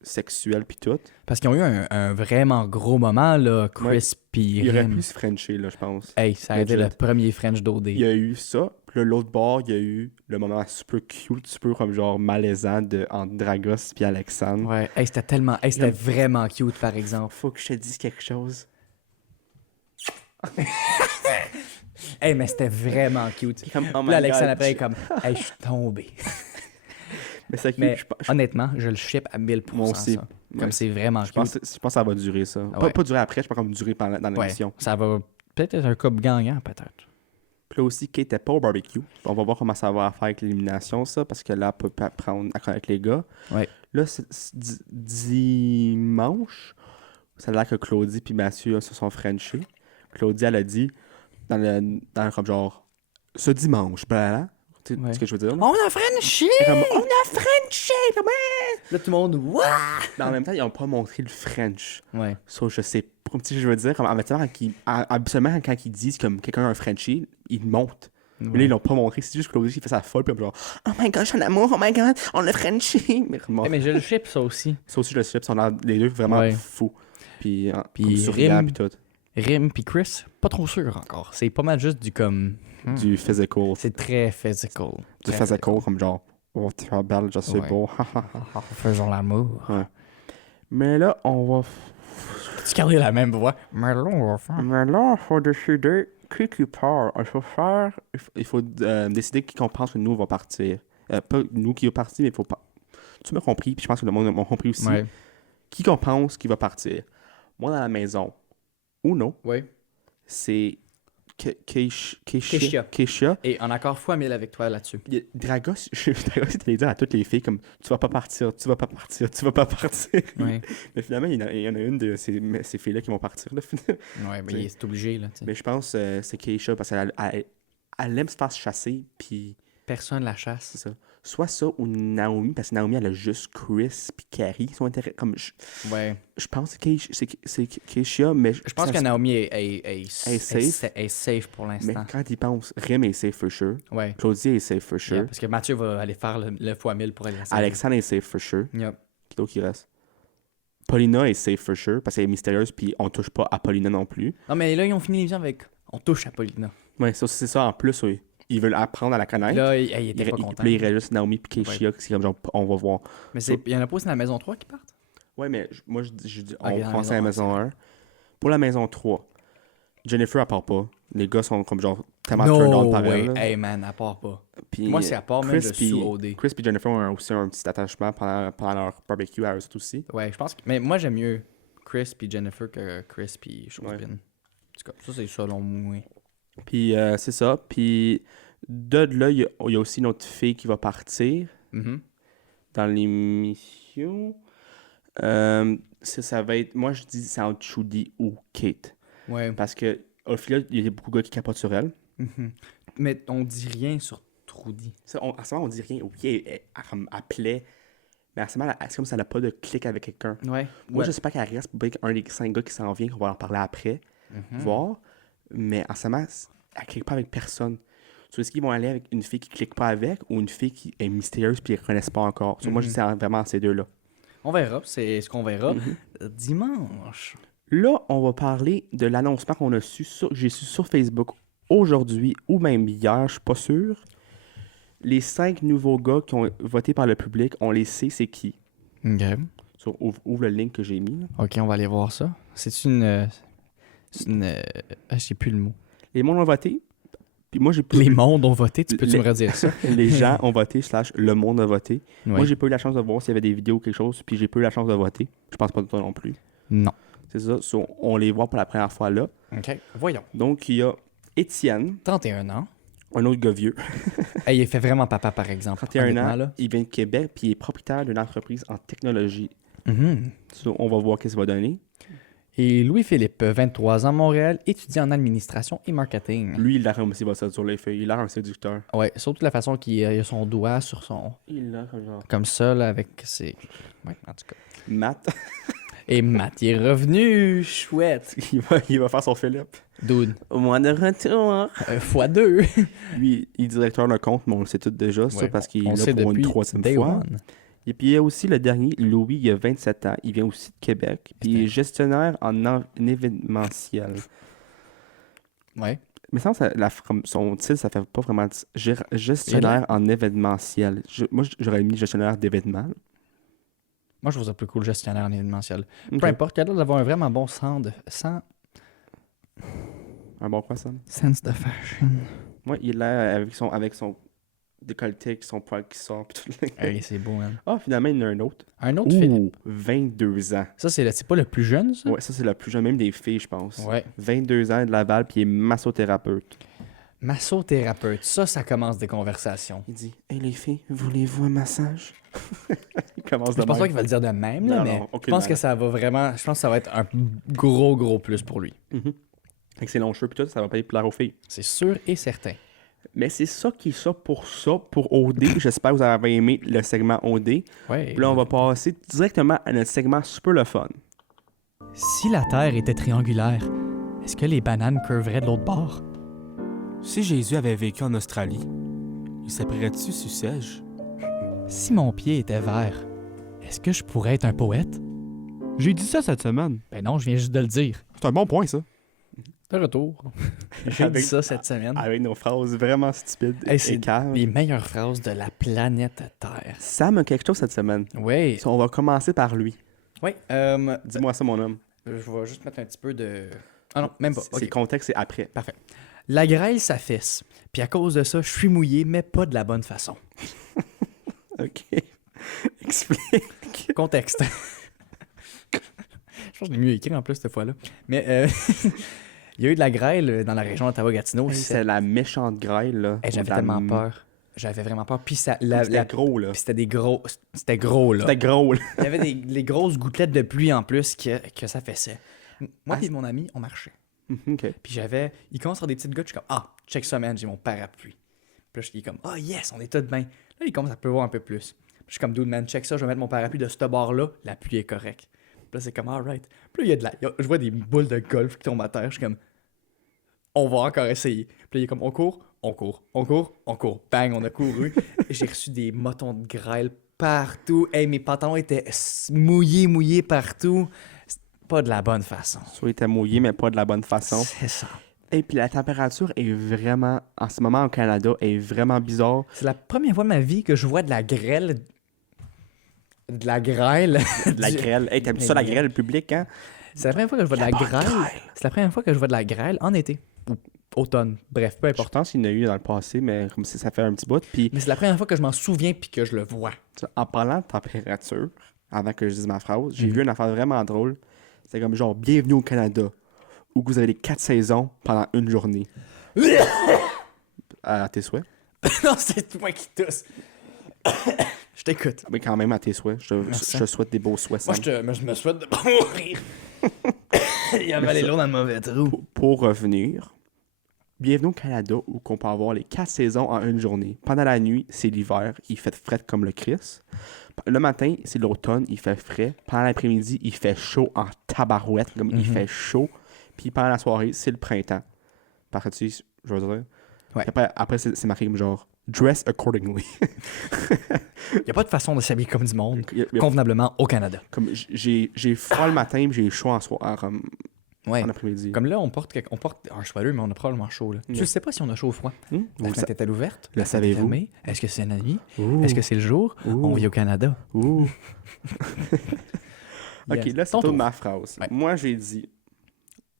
sexuel puis tout. Parce qu'ils ont eu un vraiment gros moment, là, Chris pis Il aurait Rim. pu se frencher, là, je pense. Hey, ça a été le premier French d'OD. Il y a eu ça. Puis là, l'autre bord, il y a eu le moment super cute, super comme genre malaisant entre Dragos puis Alexandre. Ouais, hey, c'était tellement... Hey, c'était vraiment cute, par exemple. Faut que je te dise quelque chose. Hey, mais c'était vraiment cute. Comme, oh Puis my là, Alexandre God. après est comme, hey, je suis tombé. Mais c'est Mais je honnêtement, je le ship à 1000%. Moi aussi. ça. Comme c'est vraiment cute. pense que ça va durer, ça. Ouais. Pas durer après, je pense comme durer dans Ouais, l'émission. ça va peut-être être un couple gagnant, peut-être. Puis là aussi, Kate n'était pas au barbecue. On va voir comment ça va faire avec l'élimination, ça, parce que là, elle peut pas apprendre à connaître les gars. Ouais. Là, c'est dimanche, ça a l'air que Claudie puis Mathieu se sont frenchés. Claudia, elle a dit, comme genre, ce dimanche, blablabla. Tu sais Ouais. ce que je veux dire? Là? On a Frenché! Elle est comme, on a Frenché! Là, tout le monde, Wouah! Mais en même temps, ils n'ont pas montré le French. Ouais. So, je sais pas, tu sais, je veux dire, comme, habituellement, quand ils disent comme quelqu'un a un Frenchie, ils montent. Mais là, ils l'ont pas montré. C'est juste Claudia qui fait sa folle, puis comme genre, oh my god, je suis en amour, oh my god, on a Frenchie. Mais, vraiment, Mais je le ship, ça aussi. ça aussi, je le sais, puis ils sont les deux vraiment Ouais. fous. Puis, Puis comme souriants, Rim. puis tout. Rim puis Chris, pas trop sûr encore. C'est pas mal juste du comme... Du physical. C'est très physical. Du Très physical, comme genre, oh, tu es belle, je suis Ouais. beau. Faisons l'amour. Mais là, on va. Tu gardes la même voix. Mais là, on va faire... Mais là, il faut décider qui part. Il faut décider qui qu'on pense que nous va partir. Pas nous qui va partir, mais il faut pas. Tu m'as compris, puis je pense que le monde m'a compris aussi. Ouais. Qui qu'on pense qui va partir. Moi, dans la maison, Uno, Ouais. c'est Keishia. Keishia. Et en accord fois 1000 avec toi là-dessus. Dragos, Dragos, il allait dire à toutes les filles comme tu vas pas partir, tu vas pas partir, tu vas pas partir. Ouais. Mais finalement, il y en a une de ces filles-là qui vont partir. Là, finalement. Ouais, mais c'est obligé, là. T'sais. Mais je pense que c'est Keisha parce qu'elle elle aime se faire chasser, puis Personne la chasse. c'est ça. Soit ça ou Naomi, parce que Naomi, elle a juste Chris puis Carrie qui sont intéressés. Comme Ouais. je pense que c'est Keisha, mais Je pense que Naomi est safe. est safe pour Mais l'instant. quand il pense, Rim est safe for sure. Ouais. Claudia est safe for sure. Yeah, parce que Mathieu va aller faire le fois 1000 pour aller la sauver. Alexandre est safe for sure. Yep. Qui d'autre qui reste? Paulina est safe for sure parce qu'elle est mystérieuse puis on touche pas à Paulina non plus. Non, mais là, ils ont fini l'émission avec... On touche à Paulina. Ouais, ça, c'est ça en plus, oui. Ils veulent apprendre à la connaître. Là, il était pas content. Puis là, il reste juste Naomi puis Keishia, c'est comme genre, on va voir. Mais il y en a pas aussi dans la maison 3 qui partent? Ouais, mais moi, je dis, Ok, dans on la pense à la maison maison 1. Pour la maison 3, Jennifer, elle part pas. Les gars sont comme genre tellement No turned on par way. elle. là. Hey man, elle part pas. Puis, Moi, c'est à part même, je Chris suis puis- OD. Chris et Jennifer ont aussi un petit attachement pendant leur barbecue à eux autres aussi. Ouais, je pense que... Mais moi, j'aime mieux Chris puis Jennifer que Chris puis Chosebin. Ouais. En tout cas, ça, c'est selon moi. Puis c'est ça. Puis de là, il y a aussi notre fille qui va partir Mhm. dans l'émission. Ça va être... Moi, je dis c'est entre Trudy ou Kate. Ouais. Parce que au final, il y a beaucoup de gars qui capotent sur elle. Mhm. Mais on dit rien sur Trudy. Ça, à ce moment, on dit rien. Oui, elle plaît. Mais à ce moment, c'est comme si elle n'a pas de clic avec quelqu'un. Ouais. Moi, je sais pas qu'elle reste pour être un des 5 gars qui s'en vient, qu'on va en parler après, voir. Mais en ce moment, elle clique pas avec personne. So, est-ce qu'ils vont aller avec une fille qui clique pas avec ou une fille qui est mystérieuse puis ils ne reconnaissent pas encore? So, moi, je dis c'est vraiment ces deux-là. On verra, c'est ce qu'on verra dimanche. Là, on va parler de l'annoncement qu'on a su j'ai su sur Facebook aujourd'hui ou même hier, je suis pas sûr. Les 5 nouveaux gars qui ont voté par le public, on les sait c'est qui. OK. So, ouvre le link que j'ai mis. Là. OK, on va aller voir ça. C'est une... je sais plus le mot. Les mondes ont voté. Puis moi, j'ai pas Les mondes ont voté, tu peux-tu Les- me redire ça? les gens ont voté, / le monde a voté. Moi, Ouais. j'ai pas eu la chance de voir s'il y avait des vidéos ou quelque chose, puis j'ai pas eu la chance de voter. Je pense pas de toi non plus. Non. C'est ça. So, on les voit pour la première fois là. OK, voyons. Donc, il y a Étienne, 31 ans. un autre gars vieux, Hey, il fait vraiment papa, par exemple. 31 honnêtement, ans, là. il vient de Québec, puis il est propriétaire d'une entreprise en technologie. Mhm. So, on va voir qu'est-ce qu'il va donner. Et Louis-Philippe, 23 ans, Montréal, étudiant en administration et marketing. Lui, il a comme s'il va ça sur les feuilles. Il a un séducteur. Ouais, surtout la façon qu'il a son doigt sur son... Il a comme genre... Comme ça, là, avec ses... Ouais, en tout cas. Matt, Et Matt, il est revenu, chouette. il va faire son Philippe. Dude, Au moins de retour. x2. Lui, il est directeur d'un compte, mais on le sait tous déjà, ça, Ouais, parce qu'il on est le là sait pour une depuis troisième day fois. one. Et puis il y a aussi le dernier, Louis, il a 27 ans. Il vient aussi de Québec. Puis il est gestionnaire en événementiel. Ouais. Mais ça, comme son titre, ça fait pas vraiment... Gestionnaire en événementiel. Moi, j'aurais mis gestionnaire d'événements. Moi, je trouve ça plus cool, gestionnaire en événementiel. Ok. Peu importe, il a l'air d'avoir un vraiment bon sens Un bon croissant. sense de fashion. Moi, il est là avec son décolleté, avec son poil qui sort. Puis tout. Hey, c'est beau, man. Ah, finalement, il y en a un autre. Un autre Philippe. 22 ans. Ça, c'est pas le plus jeune, ça? Ouais, ça, c'est la plus jeune, même des filles, je pense. Ouais. 22 ans de Laval, puis il est massothérapeute. Massothérapeute. Ça commence des conversations. Il dit « Hey les filles, voulez-vous un massage? » Il commence de Je pense pas même. qu'il va le dire de même, là, Non, mais non, je aucunement. pense que ça va vraiment... Je pense que ça va être un gros plus pour lui. Mhm. Avec ses longs cheveux puis tout, ça va pas être plaire aux filles. C'est sûr et certain. Mais c'est ça qui est ça, pour OD. J'espère que vous avez aimé le segment OD. Ouais. Puis là, on va passer directement à notre segment super le fun. Si la Terre était triangulaire, est-ce que les bananes curveraient de l'autre bord? Si Jésus avait vécu en Australie, il s'appellerait-tu Sucège? Si mon pied était vert, est-ce que je pourrais être un poète? J'ai dit ça cette semaine. Ben non, je viens juste de le dire. C'est un bon point, ça. De retour. J'ai dit Avec- ça cette semaine. Avec nos phrases vraiment stupides Hey, et c'est caves. les meilleures phrases de la planète Terre. Sam a quelque chose cette semaine. Oui. On va commencer par lui. Oui. Dis-moi ça, mon homme. Je vais juste mettre un petit peu de... Ah non, même pas. C'est Ok. le contexte, c'est après. Parfait. La grêle s'affaisse. Puis à cause de ça, je suis mouillé, mais pas de la bonne façon. OK. Explique. Contexte. Je pense que je l'ai mieux écrit en plus cette fois-là. Mais il y a eu de la grêle dans la région d'Ottawa-Gatineau. C'est la méchante grêle, là. Hey, j'avais La- tellement peur. J'avais vraiment peur. Puis ça, C'était gros, là. puis c'était des gros... C'était gros, là. C'était gros, là. Il y avait les grosses gouttelettes de pluie en plus que ça fessait. Moi Ah, et mon ami, on marchait. OK. Puis j'avais... Il commence à avoir des petites gouttes. Je suis comme, ah, check ça, man, j'ai mon parapluie. Puis là, je suis comme, ah, yes, on est tous bien. Là, il commence à pleuvoir un peu plus. Puis je suis comme, dude, man, check ça, je vais mettre mon parapluie de ce bord-là. La pluie est correcte. Puis là, c'est comme, alright. Puis là, je vois des boules de golf qui tombent à terre. Je suis comme, on va encore essayer. Puis là, il est comme, on court, on court, on court, on court. Bang, on a couru. J'ai reçu des motons de grêle partout. Hey, mes pantalons étaient mouillés partout. C'est pas de la bonne façon. Soit il était mouillé, mais pas de la bonne façon. C'est ça. Et puis la température est vraiment, en ce moment au Canada, est vraiment bizarre. C'est la première fois de ma vie que je vois de la grêle. De la grêle. De la grêle. Hey, t'aimes ça, la grêle publique, hein? C'est la première fois que je vois de la bonne grêle. C'est la première fois que je vois de la grêle en été. Ou automne. Bref, peu Je importe. pense qu'il y en a eu dans le passé, mais comme si ça fait un petit bout. Puis Mais c'est la première fois que je m'en souviens puis que je le vois. en parlant de température, avant que je dise ma phrase, j'ai Mhm. vu une affaire vraiment drôle. C'est comme genre, bienvenue au Canada, où vous avez les 4 saisons pendant une journée. À tes souhaits. Non, c'est toi qui tousse. Je t'écoute. Mais quand même, à tes souhaits. Je Merci. te souhaite des beaux souhaits. Moi, Sam. je me souhaite de pas mourir. Il y avait les lourds dans le mauvais trou. Pour revenir, bienvenue au Canada, où on peut avoir les 4 saisons en une journée. Pendant la nuit, c'est l'hiver, il fait frais comme le Christ. Le matin, c'est l'automne, il fait frais. Pendant l'après-midi, il fait chaud en tabarouette, comme il fait chaud. Puis pendant la soirée, c'est le printemps. Parti, je veux dire. Ouais. Après c'est marqué comme genre dress accordingly. Il n'y a pas de façon de s'habiller comme du monde, Il y a- convenablement au Canada. comme j'ai froid le matin, puis j'ai chaud en soir, Ouais. en après-midi. Comme là, on porte un sweater, mais on a probablement chaud. Là. Ouais. Tu sais pas si on a chaud ou froid. La Vous le fenêtre est-elle ouverte? le La fenêtre est savez-vous? fermée? Est-ce que c'est la nuit? Ouh. Est-ce que c'est le jour? Ouh. On vit au Canada. Ouh. Yes. Ok, là, c'est Ton toute tour. ma phrase. Ouais. Moi, j'ai dit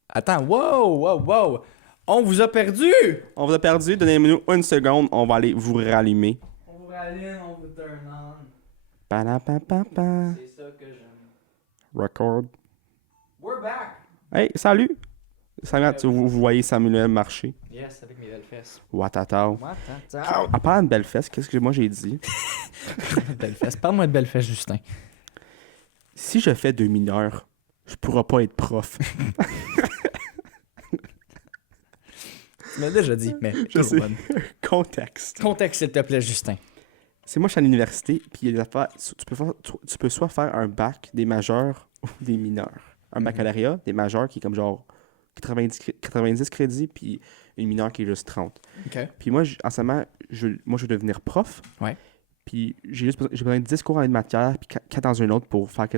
Attends, wow! On vous a perdu! on vous a perdu, donnez-nous une seconde, on va aller vous rallumer. On vous rallume, on vous turn on. Pa-la-pa-pa-pa. C'est ça que j'aime. Record. We're back! Hey, salut! Samuel, vous voyez Samuel marcher. Yes, avec mes belles fesses. Watatao. What? À part une belle fesse, qu'est-ce que moi j'ai dit? Belle fesse. Parle-moi de belle fesse, Justin. Si je fais 2 mineurs, je pourrai pas être prof. Tu m'as déjà dit, mais Je toujours sais. bonne. Contexte. Contexte, s'il te plaît, Justin. C'est moi, je suis à l'université, puis il y a des affaires. Tu peux soit faire un bac des majeurs ou des mineurs. Un baccalauréat, des majeurs qui est comme genre 90 crédits, puis une mineure qui est juste 30. OK. Puis moi, en ce moment, je veux devenir prof. Ouais. Puis j'ai besoin de 10 cours en une matière, puis 4 dans une autre pour faire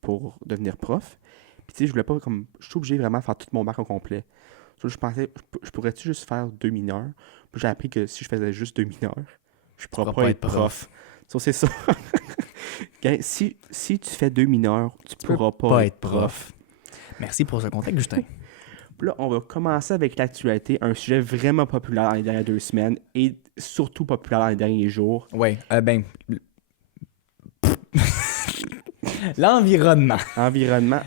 pour devenir prof. Puis tu sais, je voulais pas comme. Je suis obligé vraiment de faire tout mon bac au complet. So, je pensais, je pourrais-tu juste faire 2 mineurs? Puis j'ai appris que si je faisais juste 2 mineurs, je pourrais pas être prof. So, c'est ça. Gang, si tu fais 2 mineurs, tu pourras pas être prof. Merci pour ce contexte, Justin. Puis là, on va commencer avec l'actualité, un sujet vraiment populaire dans les dernières 2 semaines et surtout populaire dans les derniers jours. Ouais, ben... L'environnement. Environnement.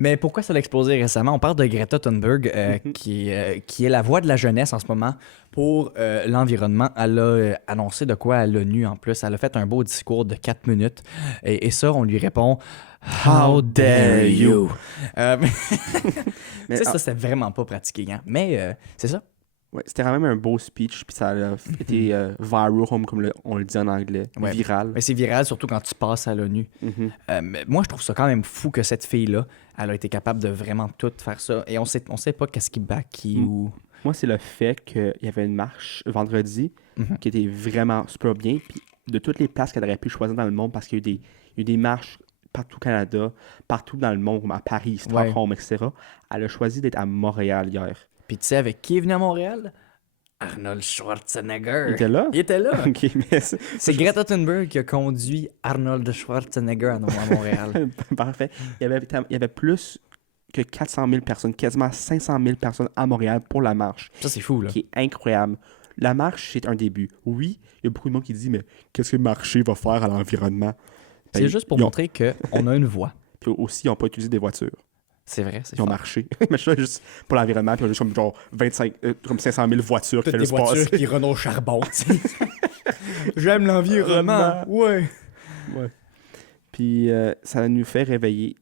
Mais pourquoi ça l'a explosé récemment? On parle de Greta Thunberg, qui est la voix de la jeunesse en ce moment pour l'environnement. Elle a annoncé de quoi à l'ONU en plus. Elle a fait un beau discours de 4 minutes. Et ça, on lui répond « How dare you? » Mais, ça, c'était vraiment pas pratiqué. Hein? Mais c'est ça. Ouais, c'était quand même un beau speech, puis ça a été viral, comme on le dit en anglais, Ouais. viral. Mais c'est viral, surtout quand tu passes à l'ONU. Mhm. Mais moi, je trouve ça quand même fou que cette fille-là, elle a été capable de vraiment tout faire ça. Et on sait pas qu'est-ce qui back qui ou... Moi, c'est le fait qu'il y avait une marche vendredi Mhm. qui était vraiment super bien, puis de toutes les places qu'elle aurait pu choisir dans le monde, parce qu'il y a eu des marches partout au Canada, partout dans le monde, comme à Paris, Stockholm, etc. Elle a choisi d'être à Montréal hier. Puis tu sais avec qui est venu à Montréal? Arnold Schwarzenegger. Il était là? Il était là. Ok, mais C'est Greta Thunberg qui a conduit Arnold Schwarzenegger à Montréal. parfait. Il y avait plus que 400 000 personnes, quasiment 500 000 personnes à Montréal pour la marche, Ça, c'est fou, là. qui est incroyable. La marche, c'est un début. Oui, il y a beaucoup de monde qui dit, mais qu'est-ce que marcher va faire à l'environnement? C'est juste pour montrer qu'on a une voix. Puis aussi, ils n'ont pas utilisé des voitures. C'est vrai, c'est Ils ont fort. marché. Mais je suis là juste pour l'environnement, puis on a juste comme genre 500 000 voitures qui Toutes des font juste voitures passer. qui renent au charbon, tu sais. J'aime l'environnement. Ouais. Ouais. Puis ça nous fait réveiller.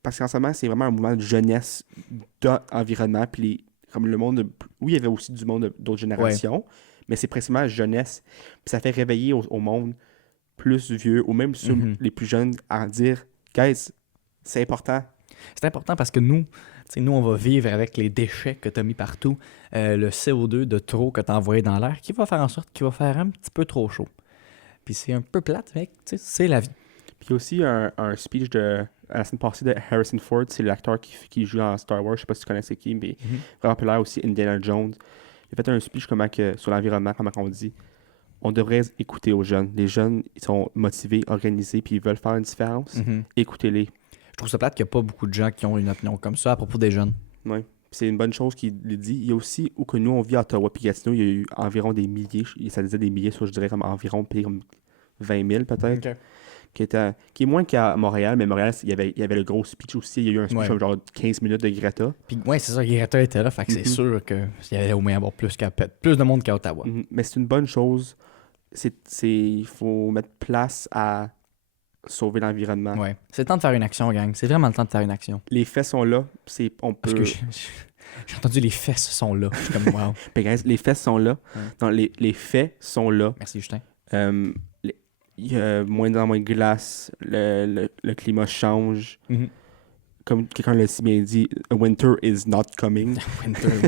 Parce qu'en ce moment, c'est vraiment un mouvement de jeunesse d'environnement. Puis comme le monde. Oui, il y avait aussi du monde d'autres générations, mais c'est principalement la jeunesse. Puis ça fait réveiller au monde plus vieux, ou même ceux les plus jeunes, à dire, guys, c'est important. C'est important parce que nous, on va vivre avec les déchets que tu as mis partout, le CO2 de trop que tu as envoyé dans l'air, qui va faire en sorte qu'il va faire un petit peu trop chaud. Puis c'est un peu plate, mais c'est la vie. Puis il y a aussi un speech à la semaine passée de Harrison Ford, c'est l'acteur qui joue dans Star Wars, je sais pas si tu connais c'est qui, mais vraiment populaire aussi, Indiana Jones. Il a fait un speech sur l'environnement, comment on dit. On devrait écouter aux jeunes. Les jeunes, ils sont motivés, organisés, puis ils veulent faire une différence. Écoutez-les. Je trouve ça plate qu'il n'y a pas beaucoup de gens qui ont une opinion comme ça à propos des jeunes. Oui. C'est une bonne chose qu'il le dit. Il y a aussi où que nous, on vit à Ottawa, puis Gatineau, il y a eu environ des milliers, ça disait des milliers, soit je dirais comme environ comme 20 000 peut-être, qui est moins qu'à Montréal, mais Montréal, il y avait le gros speech aussi. Il y a eu un speech comme genre 15 minutes de Greta. Puis ouais, c'est ça, Greta était là, fait que c'est sûr qu'il y allait au moins avoir plus de monde qu'à Ottawa. Mais c'est une bonne chose. Il faut mettre place à sauver l'environnement. Ouais. C'est le temps de faire une action, gang. C'est vraiment le temps de faire une action. Les faits sont là. On peut... Parce que j'ai entendu les fesses sont là. Je suis comme, wow. Ben, guys, les faits sont là. Non, les faits sont là. Merci, Justin. Il y a moins en moins de glace. Le climat change. Comme quelqu'un l'a si bien dit, winter is not coming.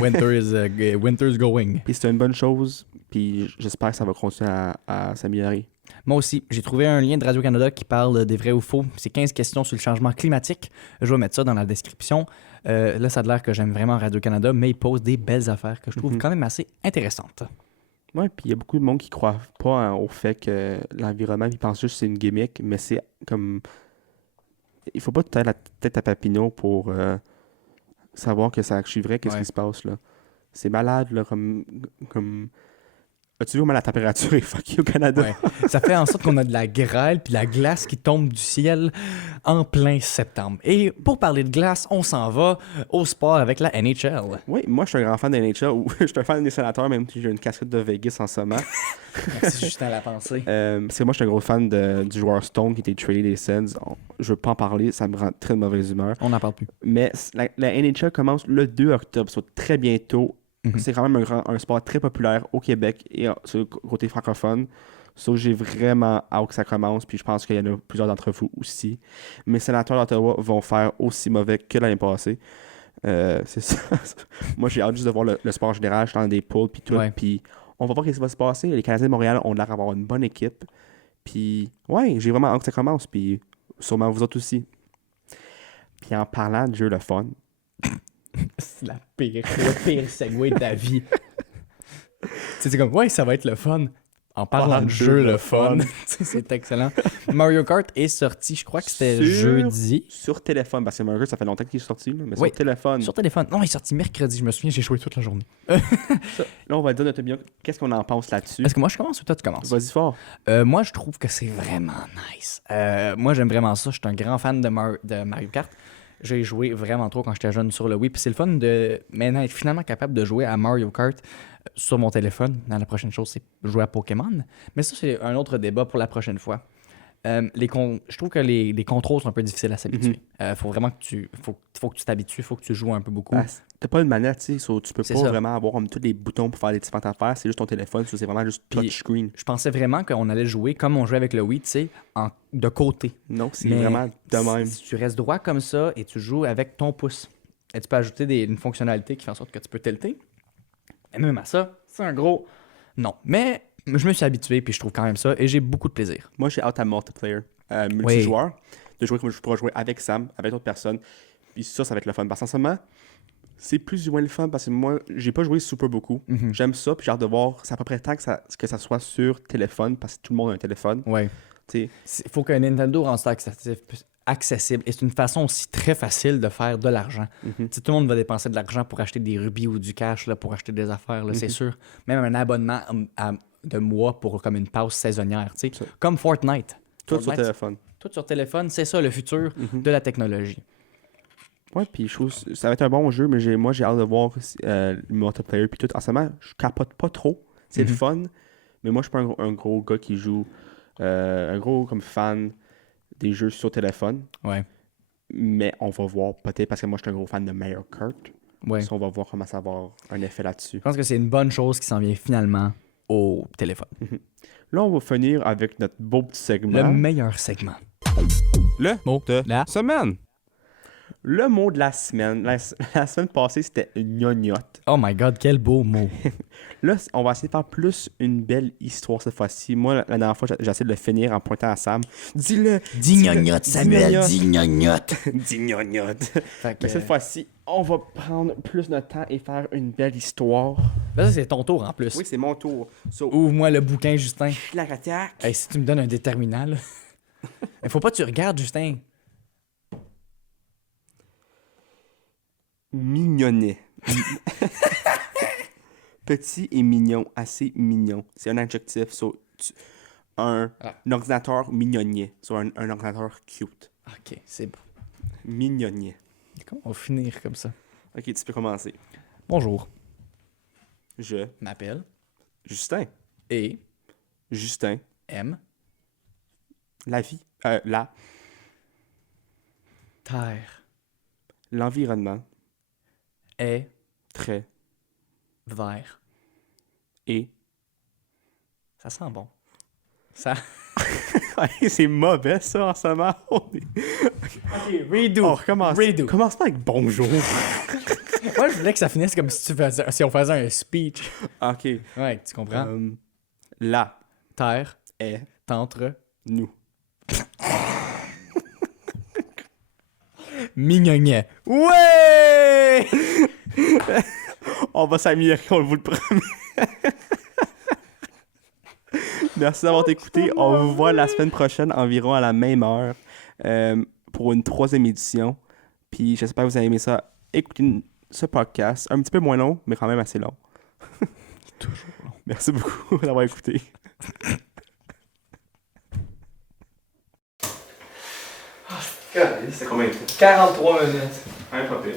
Winter's going. Puis c'est une bonne chose. Puis j'espère que ça va continuer à s'améliorer. Moi aussi, j'ai trouvé un lien de Radio-Canada qui parle des vrais ou faux. C'est 15 questions sur le changement climatique. Je vais mettre ça dans la description. Là, ça a l'air que j'aime vraiment Radio-Canada, mais ils posent des belles affaires que je trouve quand même assez intéressantes. Oui, puis il y a beaucoup de monde qui ne croit pas au fait que l'environnement, ils pensent juste que c'est une gimmick, mais c'est comme... Il faut pas te taire la tête à Papineau pour savoir que ça archive vrai, qu'est-ce qui se passe, là. C'est malade, là, comme... As-tu vu comment la température est fuckée au Canada? Ouais. Ça fait en sorte qu'on a de la grêle puis de la glace qui tombe du ciel en plein septembre. Et pour parler de glace, on s'en va au sport avec la NHL. Oui, moi, je suis un grand fan de NHL. Je suis un fan des Sénateurs, même si j'ai une casquette de Vegas en ce moment. Merci, Justin, à la pensée. Parce que moi, je suis un gros fan du joueur Stone qui était tradé des Sens. Je veux pas en parler, ça me rend très de mauvaise humeur. On n'en parle plus. Mais la NHL commence le 2 octobre, soit très bientôt. C'est quand même un sport très populaire au Québec et sur le côté francophone. J'ai vraiment hâte que ça commence, puis je pense qu'il y en a plusieurs d'entre vous aussi. Mes Sénateurs d'Ottawa vont faire aussi mauvais que l'année passée. C'est ça. Moi, j'ai hâte juste de voir le sport en général. Je suis dans des poules, puis tout. Puis on va voir ce qui va se passer. Les Canadiens de Montréal ont l'air d'avoir une bonne équipe. Puis, ouais, j'ai vraiment hâte que ça commence. Puis, sûrement vous autres aussi. Puis, en parlant de jeu le fun. C'est le pire segway de ta vie. C'est comme, ouais, ça va être le fun. En parlant de jeu, le fun. C'est excellent. Mario Kart est sorti, je crois que c'était jeudi. Sur téléphone, parce que Mario Kart, ça fait longtemps qu'il est sorti, là, mais sur téléphone. Sur téléphone. Non, il est sorti mercredi, je me souviens, j'ai joué toute la journée. Là, on va dire notre opinion. Qu'est-ce qu'on en pense là-dessus? Est-ce que moi je commence ou toi tu commences? Vas-y fort. Moi, je trouve que c'est vraiment nice. Moi, j'aime vraiment ça. Je suis un grand fan de Mario Kart. J'ai joué vraiment trop quand j'étais jeune sur le Wii. Puis c'est le fun de maintenant être finalement capable de jouer à Mario Kart sur mon téléphone. Dans la prochaine chose, c'est jouer à Pokémon. Mais ça, c'est un autre débat pour la prochaine fois. Je trouve que les contrôles sont un peu difficiles à s'habituer. Faut vraiment que faut que tu t'habitues, faut que tu joues un peu beaucoup. Ah, t'as pas une manette, tu sais, tu peux C'est pas ça. vraiment avoir comme tous les boutons pour faire des différentes affaires. C'est juste ton téléphone, c'est vraiment juste Puis- touchscreen. Je pensais vraiment qu'on allait jouer comme on jouait avec le Wii, tu sais, de côté. Non, c'est Mais vraiment de même. si tu restes droit comme ça et tu joues avec ton pouce, et tu peux ajouter une fonctionnalité qui fait en sorte que tu peux tilter. Et même à ça, c'est un gros non. Mais je me suis habitué puis je trouve quand même ça et j'ai beaucoup de plaisir. Moi, j'ai hâte à multiplayer, multijoueur, de jouer comme je pourrais jouer avec Sam, avec d'autres personnes. Puis ça va être le fun. Parce qu'en ce moment, c'est plus ou moins le fun parce que moi, j'ai pas joué super beaucoup. Mhm. J'aime ça, puis j'ai hâte de voir. C'est à peu près temps que ça soit sur téléphone parce que tout le monde a un téléphone. Ouais. Tu sais, Il faut que Nintendo rende ça accessible. Et c'est une façon aussi très facile de faire de l'argent. Tu sais, tout le monde va dépenser de l'argent pour acheter des rubis ou du cash, là, pour acheter des affaires, là, c'est sûr. Même un abonnement de mois pour comme une pause saisonnière. Tu sais. Ça. Comme Fortnite. tout sur Fortnite, téléphone. tout sur téléphone, c'est ça le futur de la technologie. Ouais, puis je trouve que ça va être un bon jeu, mais moi, j'ai hâte de voir le multiplayer. Puis tout. En ce moment, je capote pas trop. C'est le fun, mais moi, je suis pas un gros gars qui joue, un gros comme fan des jeux sur téléphone. Ouais. Mais on va voir, peut-être parce que moi, je suis un gros fan de Mario Kart. Ouais. Ça, on va voir comment ça va avoir un effet là-dessus. Je pense que c'est une bonne chose qui s'en vient finalement au téléphone. Là, on va finir avec notre beau petit segment. Le meilleur segment. Le Mot de la semaine. Le mot de la semaine. La semaine passée, c'était gnognotte. Oh my god, quel beau mot. Là, on va essayer de faire plus une belle histoire cette fois-ci. Moi, la dernière fois, j'ai essayé de le finir en pointant à Sam. Dis-le! Dis gnognotte, Samuel, gnognotte. dis gnognotte. Dis gnognotte! Fait que, Mais cette fois-ci, on va prendre plus notre temps et faire une belle histoire. là, ça, c'est ton tour en plus. Oui, c'est mon tour. So, Ouvre-moi le bouquin, Justin. la attaque. Hey, si tu me donnes un déterminant, là. Il faut pas que tu regardes, Justin. Mignonnet. Petit et mignon, assez mignon. C'est un adjectif. Un ordinateur mignonnier. Un ordinateur cute. Ok, c'est bon. Mignonnier. Comment on va finir comme ça? Ok, tu peux commencer. Bonjour. Je, M'appelle Justin. et Justin. aime La vie. terre L'environnement. est Très. vert. Et. Ça sent bon. Ça. C'est mauvais ça en ce moment. Ok, redo. On recommence. Redo. Commence pas avec bonjour. Moi, je voulais que ça finisse comme si on faisait un speech. Ok. Ouais, tu comprends? La. Terre Est. t'entre Nous. mignonnet. Ouais! On va s'améliorer, on vous le promet. Merci d'avoir écouté. On vous voit la semaine prochaine environ à la même heure pour une 3e édition. Puis j'espère que vous avez aimé ça. Écoutez ce podcast. Un petit peu moins long, mais quand même assez long. Toujours long. Merci beaucoup d'avoir écouté. C'est combien de temps? 43 minutes. Un pas pire.